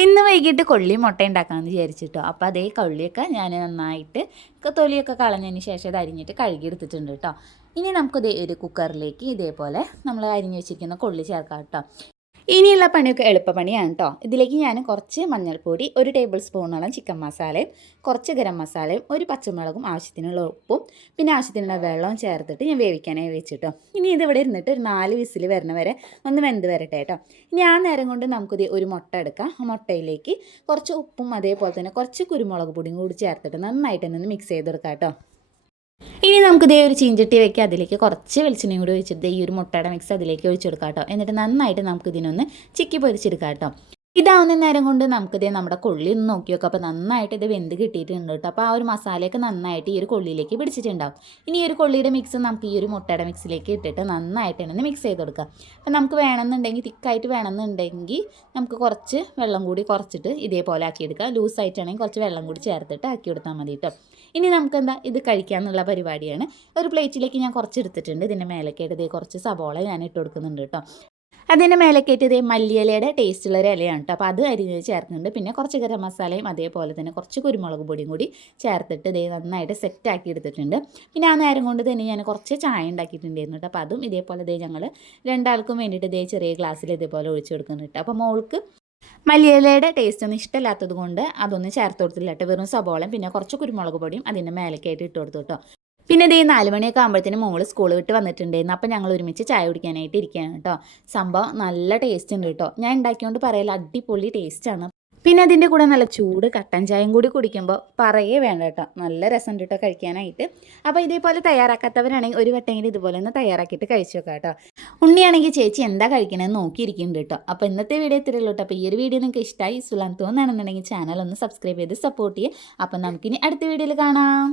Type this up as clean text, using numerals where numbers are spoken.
ഇന്ന് വൈകിട്ട് കൊള്ളി മുട്ട ഉണ്ടാക്കാമെന്ന് വിചാരിച്ചിട്ടോ. അപ്പോൾ അതേ കൊള്ളിയൊക്കെ ഞാൻ നന്നായിട്ട് തൊലിയൊക്കെ കളഞ്ഞതിന് ശേഷം ഇത് അരിഞ്ഞിട്ട് കഴുകിയെടുത്തിട്ടുണ്ട് കേട്ടോ. ഇനി നമുക്കിത് ഒരു കുക്കറിലേക്ക് ഇതേപോലെ നമ്മൾ അരിഞ്ഞ് വെച്ചിരിക്കുന്ന കൊള്ളി ചേർക്കാം കേട്ടോ. ഇനിയുള്ള പണിയൊക്കെ എളുപ്പപ്പണിയാണ് കേട്ടോ. ഇതിലേക്ക് ഞാൻ കുറച്ച് മഞ്ഞൾപ്പൊടി, 1 ടേബിൾ സ്പൂണോളം ചിക്കൻ മസാലയും, കുറച്ച് ഗരം മസാലയും, ഒരു പച്ചമുളകും, ആവശ്യത്തിനുള്ള ഉപ്പും, പിന്നെ ആവശ്യത്തിനുള്ള വെള്ളവും ചേർത്തിട്ട് ഞാൻ വേവിക്കാനായി വെച്ചിട്ടോ. ഇനി ഇതിവിടെ ഇരുന്നിട്ട് ഒരു 4 വിസിൽ വരുന്ന വരെ ഒന്ന് വെന്ത് വരട്ടെ കേട്ടോ. ഇനി ആ നേരം കൊണ്ട് നമുക്കിത് ഒരു മുട്ട എടുക്കാം. ആ മുട്ടയിലേക്ക് കുറച്ച് ഉപ്പും അതേപോലെ തന്നെ കുറച്ച് കുരുമുളക് പൊടിയും കൂടി ചേർത്തിട്ട് നന്നായിട്ട് ഒന്ന് മിക്സ് ചെയ്തെടുക്കാം കേട്ടോ. ഇനി നമുക്ക് ഇതേ ഒരു ചീഞ്ചട്ടി വെക്കുക. അതിലേക്ക് കുറച്ച് വെളിച്ചെണ്ണയും കൂടി ഒഴിച്ചിട്ട് ഈ ഒരു മുട്ടയുടെ മിക്സ് അതിലേക്ക് ഒഴിച്ചെടുക്കാം കേട്ടോ. എന്നിട്ട് നന്നായിട്ട് നമുക്ക് ഇതിനൊന്ന് ചിക്കി പൊരിച്ചെടുക്കാം കേട്ടോ. ഇതാവുന്ന നേരം കൊണ്ട് നമുക്കിതേ നമ്മുടെ കൊള്ളി ഒന്ന് നോക്കി നോക്കാം. അപ്പോൾ നന്നായിട്ട് ഇത് വെന്ത് കിട്ടിയിട്ടുണ്ട് കേട്ടോ. അപ്പോൾ ആ ഒരു മസാലയൊക്കെ നന്നായിട്ട് ഈ ഒരു കൊള്ളിയിലേക്ക് പിടിച്ചിട്ടുണ്ടാവും. ഇനി ഈ ഒരു കൊള്ളിയുടെ മിക്സ് നമുക്ക് ഈ ഒരു മുട്ടയുടെ മിക്സിലേക്ക് ഇട്ടിട്ട് നന്നായിട്ട് ഒന്ന് മിക്സ് ചെയ്ത് കൊടുക്കാം. അപ്പോൾ നമുക്ക് വേണമെന്നുണ്ടെങ്കിൽ തിക്കായിട്ട് വേണമെന്നുണ്ടെങ്കിൽ നമുക്ക് കുറച്ച് വെള്ളം കൂടി കുറച്ചിട്ട് ഇതേപോലെ ആക്കിയെടുക്കാം. ലൂസായിട്ടാണെങ്കിൽ കുറച്ച് വെള്ളം കൂടി ചേർത്തിട്ട് ആക്കി കൊടുത്താൽ മതി കേട്ടോ. ഇനി നമുക്കെന്താ ഇത് കഴിക്കാമെന്നുള്ള പരിപാടിയാണ്. ഒരു പ്ലേറ്റിലേക്ക് ഞാൻ കുറച്ച് എടുത്തിട്ടുണ്ട്. ഇതിൻ്റെ മേലേക്കായിട്ട് ഇതേ കുറച്ച് സവോള ഞാൻ ഇട്ട് കൊടുക്കുന്നുണ്ട് കേട്ടോ. അതിൻ്റെ മേലേക്കായിട്ട് ഇതേ മല്ലിയിലയുടെ ടേസ്റ്റുള്ളൊരു ഇലയാണ് കേട്ടോ. അപ്പോൾ അത് അരിഞ്ഞ് ചേർക്കുന്നുണ്ട്. പിന്നെ കുറച്ച് ഗരം മസാലയും അതേപോലെ തന്നെ കുറച്ച് കുരുമുളക് പൊടിയും കൂടി ചേർത്തിട്ട് ഇതേ നന്നായിട്ട് സെറ്റാക്കി എടുത്തിട്ടുണ്ട്. പിന്നെ ആ നേരം കൊണ്ട് തന്നെ ഞാൻ കുറച്ച് ചായ ഉണ്ടാക്കിയിട്ടുണ്ടായിരുന്നു കേട്ടോ. അപ്പോൾ അതും ഇതേപോലെ ഇതേ ഞങ്ങൾ രണ്ടാൾക്കും വേണ്ടിയിട്ട് ഇതേ ചെറിയ ഗ്ലാസ്സിൽ ഇതേപോലെ ഒഴിച്ച് കൊടുക്കുന്നുണ്ട്. അപ്പോൾ മോൾക്ക് മല്ലിയിലയുടെ ടേസ്റ്റ് ഒന്നും ഇഷ്ടമില്ലാത്തത് കൊണ്ട് അതൊന്നും ചേർത്ത് കൊടുത്തില്ല കേട്ടോ. വെറും സബോളയും പിന്നെ കുറച്ച് കുരുമുളക് പൊടിയും അതിൻ്റെ മേലേക്കായിട്ട് ഇട്ട് കൊടുത്തു കേട്ടോ. പിന്നെ ഇതേ 4 മണിയൊക്കെ ആകുമ്പോഴത്തേനും മോള് സ്കൂൾ വിട്ട് വന്നിട്ടുണ്ടായിരുന്നു. അപ്പോൾ ഞങ്ങൾ ഒരുമിച്ച് ചായ കുടിക്കാനായിട്ട് ഇരിക്കുകയാണ് കേട്ടോ. സംഭവം നല്ല ടേസ്റ്റ് ഉണ്ട് കേട്ടോ. ഞാൻ ഉണ്ടാക്കിയോണ്ട് പറയല അടിപൊളി ടേസ്റ്റാണ്. പിന്നെ അതിൻ്റെ കൂടെ നല്ല ചൂട് കട്ടൻ ചായയും കൂടി കുടിക്കുമ്പോൾ പറയേ വേണ്ട കേട്ടോ. നല്ല രസം കേട്ടോ കഴിക്കാനായിട്ട്. അപ്പോൾ ഇതേപോലെ തയ്യാറാക്കാത്തവരാണെങ്കിൽ ഒരു വട്ടെങ്കിലും ഇതുപോലെ ഒന്ന് തയ്യാറാക്കിയിട്ട് കഴിച്ചു വെക്കാം കേട്ടോ. ഉണ്ണിയാണെങ്കിൽ ചേച്ചി എന്താ കഴിക്കണമെന്ന് നോക്കിയിരിക്കുന്നുണ്ട് കേട്ടോ. അപ്പോൾ ഇന്നത്തെ വീഡിയോ ഇത്രയുള്ളൂ കേട്ടോ. അപ്പോൾ ഈ ഒരു വീഡിയോ നിങ്ങൾക്ക് ഇഷ്ടമായി സുലാൻ തോന്നുകയാണെന്നുണ്ടെങ്കിൽ ചാനൽ ഒന്ന് സബ്സ്ക്രൈബ് ചെയ്ത് സപ്പോർട്ട് ചെയ്യുക. അപ്പോൾ നമുക്കിനി അടുത്ത വീഡിയോയിൽ കാണാം.